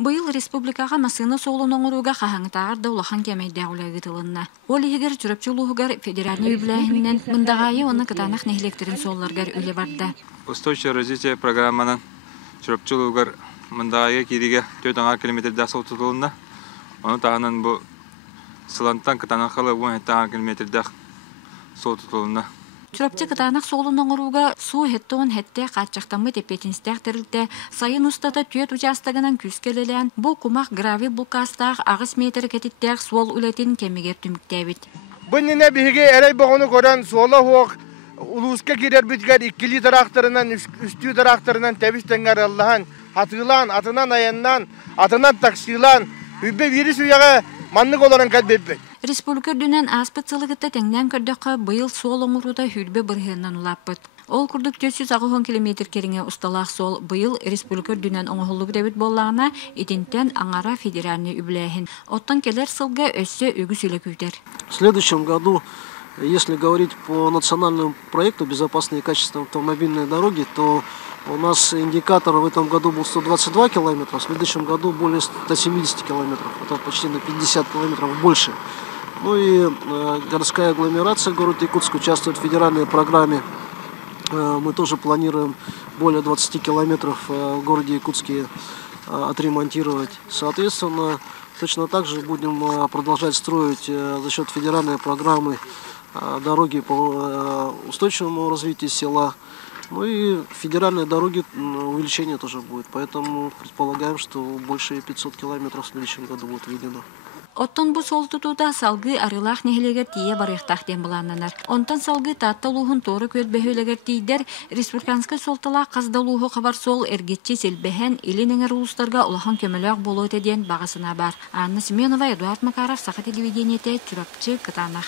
Быйыл республикаға масыны солын оңыруға қағаңытағар да улахан кәмейді әуләгі тылынна. Ол егер жүріпчілуғығар федеральный үбләхіннен мұндағайы оны кытанақ нехлектерін солларғар үлі барды. Устойчивое развитие программаның жүріпчілуғығар мұндағайы кереге 4 километрді асыл тұтылында. Оны тағынан бұл сылантан кытанақылы 10 километрді сол тұтылында. Чүрөпче кытанақ солын оңыруға су хеттоон хетте қатчақтамы тепетінстәк тірілді. Сайын ұстата түйет участагынан күз келелен бұл кумақ гравий бұлқастақ ағыс метр кетіттәк суол үлетін кемегер түміктәбіт. Бұнніне бігі әрей бұғыны көрен суола хоқ улуысқа керер бүтгер 2 тарақтарынан, 3 тарақтарынан тәбістengер Аллахан атылан, атынан аяннан, атынан таксилан, үббе вирус уяға маннық оларын кәдбеппет. Республика дүнен аспыцылығытта тәңнен көрдіққа бұйыл сол оңыруда хүрбе бірғынан ұлаппыт. Ол күрдік 410 км керіңе ұсталақ сол бұйыл республика дүнен оңғылығы дәбіт болағына етінтен аңара федеральный үбләхін. Оттан келер сылға өссе үгі сүлі күйтер. В следующем году, если говорить по национальному проекту «Безопасные и качественные автомобильные дороги», то у нас индикатор в этом году был 122 километра, в следующем году более 170 километров. Это почти на 50 километров больше. Ну и городская агломерация, город Якутск, участвует в федеральной программе. Мы тоже планируем более 20 километров в городе Якутске отремонтировать. Соответственно, точно так же будем продолжать строить за счет федеральной программы дороги по устойчивому развитию села. Ну и федеральные дороги увеличение тоже будет. Поэтому предполагаем, что больше 500 километров в следующем году будет введено. Оттон бу сол тутуда салгы арылах нехилегер тие барыхтах дем буланнанар. Онтан салгы татталуһун торы көтбөһөлөгер тиидер республиканская солтала каздалуһу хабар сол эргетчи селбеһен илинеңер улустарга улахан көмөлөк болот edен багасына бар. Анна Семенова, Эдуард Макаров, Саха телевидениете, Чүрөпчү, Кытанах.